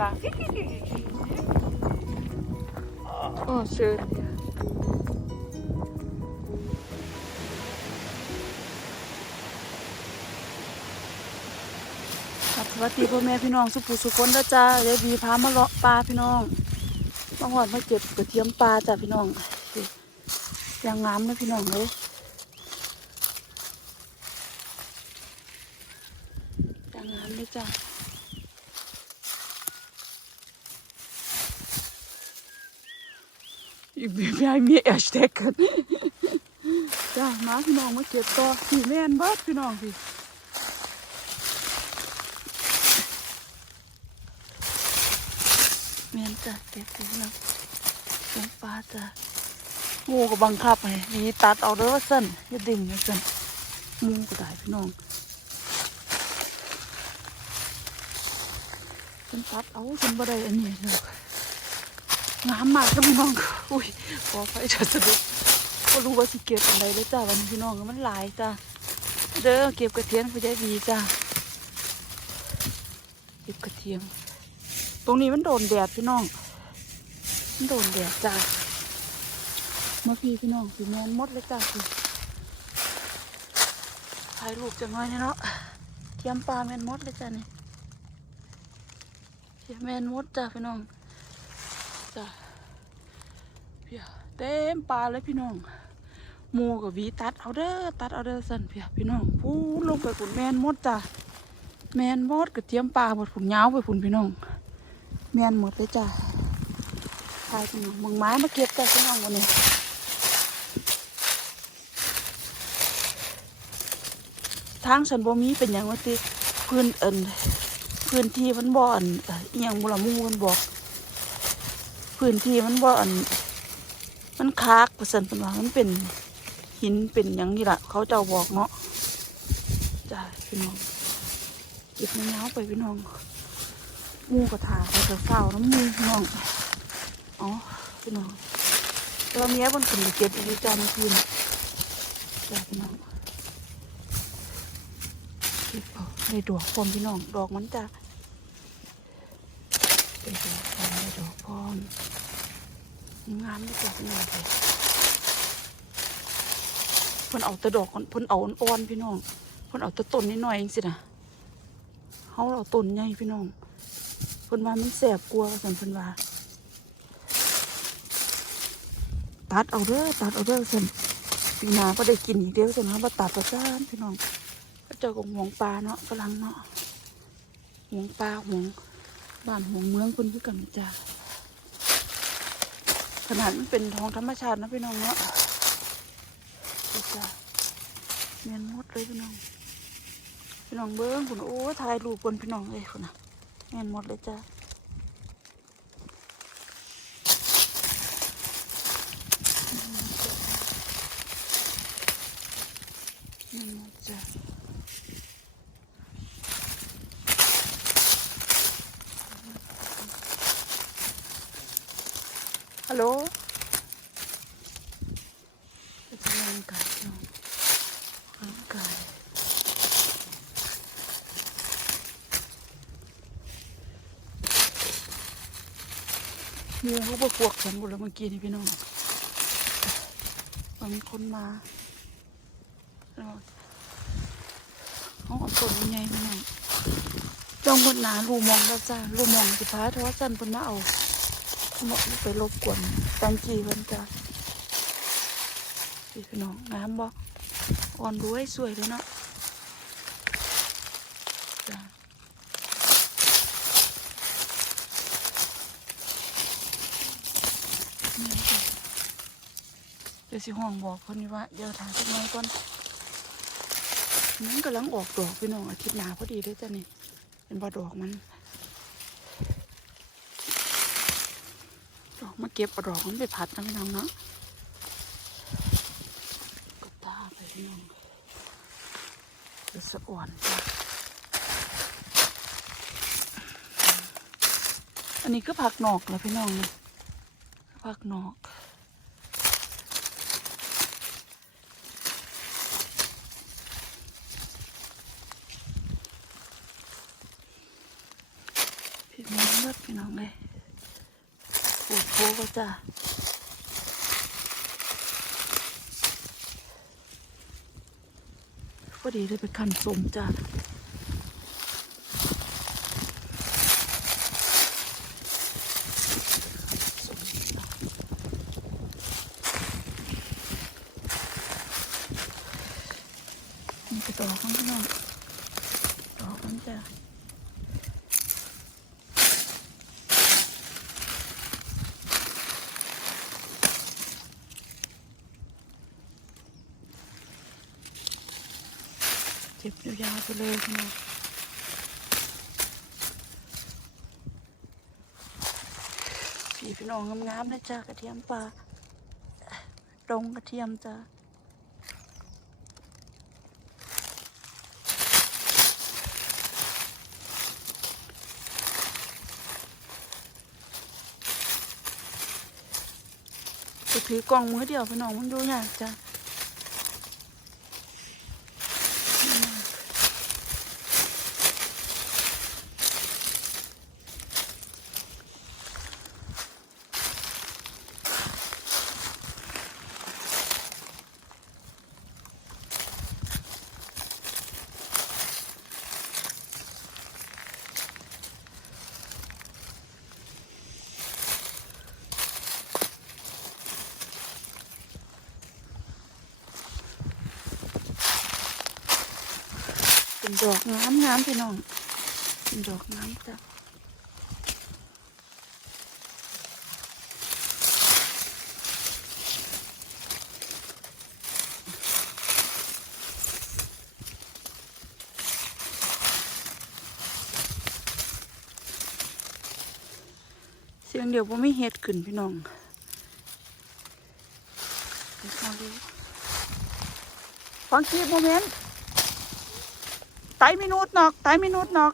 Merhaba. Oh, schön. Ja. Hat was die Bäume, พี่น้อง สุปูสุคนนะจ้าเดี๋ยวบีพามาเลาะปลาพี่น้องมาหอดมาเก็บกระเทียมปลาจ้าพี่น้องยังงามนะพี่น้องเลยยังงามเลยจ้า Vi har mye erstekken. Ja, มาพี่น้องมาเก็บต่อพี่แม่นบิดพี่น้องพี่แม่นจ้ะเก็บพี่น้องเก็บปลาจ้ะงูก็บังคับให้ดีตัดเอาเด้อว่าสั่นอย่าดึงอย่าสั่นงูก็ได้พี่น้องฉันตัดเอาฉันบ่ได้อันนี้เลย งามมากพี่น้อง อุ้ยขอไฟจะสะดุดก็รู้ว่าสิเก็บอะไรเลยจ้าวันนี้พี่น้องมันหลายจ้าเด้อเก็บกระเทียมไปได้ดีจ้าเก็บกระเทียม ตรงนี้มันโดนแดดพี่น้อง มันโดนแดดจ้าเมื่อพี่พี่น้องสีแมนมดเลยจ้าคือถ่ายรูปจังน้เนาะเทียมปลาแมนมดเลยจ้านี่เทียมแมนมดจ้าพี่น้อง จ้ะเพียเต็มปลาเลยพี่น้องหมูกับวีตัดเอาเด้อตัดเอาเด้อสันเพียพี่น้องพูลงไปผุนแมนมดจ้ะแมนมดกับเทียมปลาหมดผุนยาไปผุนพี่น้อง แมนหมดเลยจ้ะพายพี่น้องมึงไม้มาเก็บจ้ะพี่น้องวันนี้ทางฉันบ่มีเป็นอย่างว่าติพื้นเอินพื้นที่มันบ่อนเอ่ออหยังบุละมูมันบอก พื้นที่มันบ่อัน มันคากประสันเป็นว่ามันเป็นหินเป็นอย่างนี้ละเขาเจ้าบอกเนาะจ้าพี่น้องเก็บเงาไปพี่น้องมูกระถาไปกระเฝ้าน้ำมูพี่น้องอ๋อพี่น้องเราเมียบนขึ้นเก็บอีกจาเมื่อคืนจ้าพี่น้องเก็บเอาในดอกพร้อมพี่น้องดอกมันจะเป็นดอกพร้อมในดอกพร้อม งามไม่จับหน่อยเลยเพิ่นเอาตะดอกเพิ่นเอาอ่อนพี่น้องเพิ่นเอาตะต้นนิดหน่อยเองสินะเฮาเอาต้นใหญ่พี่น้องเพิ่นว่ามันแสบกลัวสันเพิ่นว่าตัดเอาเด้อตัดเอาเด้อสันปีหน้าก็ได้กินอีกเดียวสันเขามาตัดประจานพี่น้องก็เจ้าของห่วงปลาเนาะฝรั่งเนาะห่วงปลาห่วงบ้านห่วงเมืองคนคือกันจ้า ขนาดมันเป็นท้องธรรมชาตินะพี่น้องเนาะดูจ้าเมียนหมดเลยพี่น้อง พี่น้องเบิ้งคุณโอ้ถ่ายรูปบนพี่น้องเลยคุณนะเมียนหมดเลยจ้าเมียนหมดจ้ะ ฮัลโหลไปทำร่างกายพี่น้องร่างกายหมูเขาบวกฉันหมดแล้วเมื่อกี้นี่พี่น้องมันมีคนมาแล้วเขาเอาต้นใหญ่พี่น้องจ้องบนหนาลูมองแล้วจ้าลูมองสุดท้ายโทรศัพท์เพิ่นมาเอา หมดไปรบกวนแตงจีเพิ่นจ้ะพี่น้องงามบ่อ่อนรวยสวยเลยเนาะเดี๋ยวสิห้องบอกคนนี้ว่าเดี๋ยวถายสักหน่อยก่อนมันกำลังออกดอกพี่น้องอาทิตย์หน้าพอดีเลยจ้ะนี่เป็นบ่ดอกมัน ดอก มาเก็บเอาดอกมันไปผัดนะพี่น้องเนาะกดตาไปพี่น้องเดี๋ยวสะอ่อนจ้ะอันนี้ก็ผักหนอกแล้วพี่น้องเนี่ยผักหนอกพี่น้องเลือดพี่น้องเลย ค้กจ้ะพอดีได้ไปขันสมจ้ะ ยาวๆไปเลยพี่น้องสีพี่น้องงามๆนะจ้ะกระเทียมปลาดงกระเทียมจ้ะจะถือกล่องมือเดียวพี่น้องมันดูยากจ้ะ ดอกงามงามพี่น้องเป็นดอกงามจ้ะเสียงเดียวว่าไม่เฮ็ดขึ้นพี่น้องเดี๋ยวมาดูฟังคีบโมเมนต์ ไตมินุษนอกไตมินุษนอก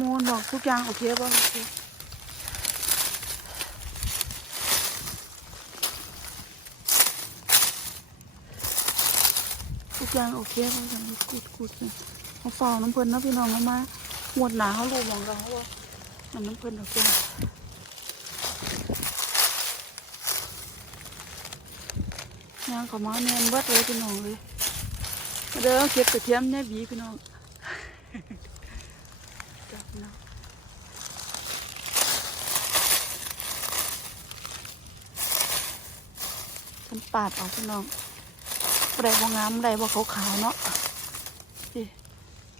มูนบอกทุกอย่างโอเคป่ะโอเคทุกอย่างโอเคป่ะยังไม่กูดกูดเลยมาเฝ้าน้ำเพลินนาะพี่น้องเอามาหมวดหนาเขาลูกมองเราว่ามันน้ำเพลินดอกจ้าย่างเขามาแมนเบิดเลยพี่น้องเลย เด้อเก็บกระเทียมเนี่ยบีพี่น้องจับนะฉันปาดออกพี่น้องได้บ่งามได้บ่ขาวๆเนาะพี่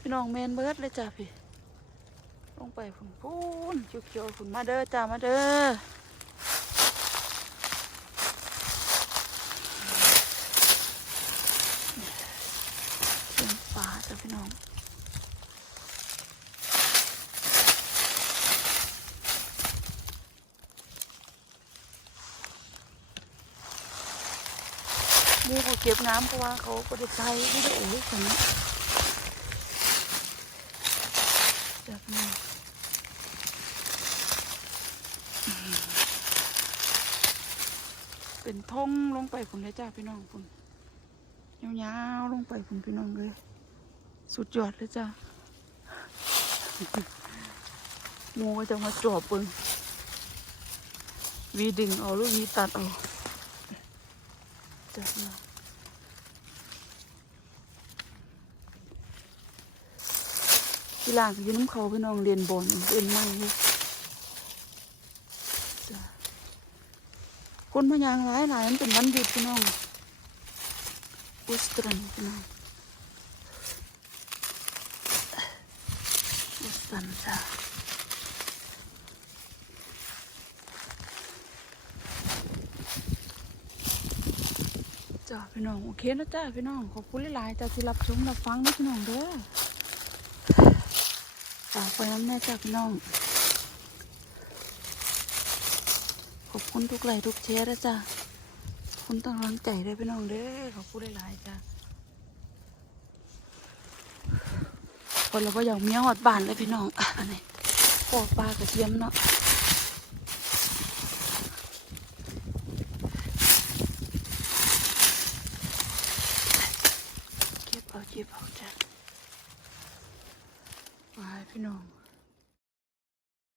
พี่น้องแมนเบิร์ดเลยจ้ะพี่ ลงไปฝุ่นพูนเขียวๆฝุ่นมาเด้อจ้ามาเด้อเสียงฟ้าจ้ะพี่น้อง หมู เขาเก็บน้ำเพราะว่าเขาก็ได้ใช้วิดีโอคนนี้จับมาอืมเป็นท่องลงไปคุณเลยจ้าพี่น้องคุณยาวๆลงไปคุณพี่น้องเลย สุดยอดเลยจ้าหมูก็จะมาจอบเปิงวีดึงเอาหรือวีตัดเอาจับมา กีฬาก็อยืนน้ำเขาพี่น้องเรียนบอลเรียนไม้คนพยางหลายหลายมันเป็นวันหยุดพี่น้องอุสตรันพี่น้องอุสตรันจ้ะจ้าพี่น้องโอเคนะจ้าพี่น้องขอบคุณหลายๆจ้าที่รับชมรับฟังนะพี่น้องเด้อ ฝากไปน้ำแน่จาพี่น้อง ขอบคุณทุกไลค์ทุกแชร์นะจ้าคุณต้องรังใจด้พี่น้องเด้อขอบคุณหลายๆจ้าคนเราก็อยากเมียหอดบานเลยพี่น้องอะอันนี้ปอกปลากระเทียมเนาะ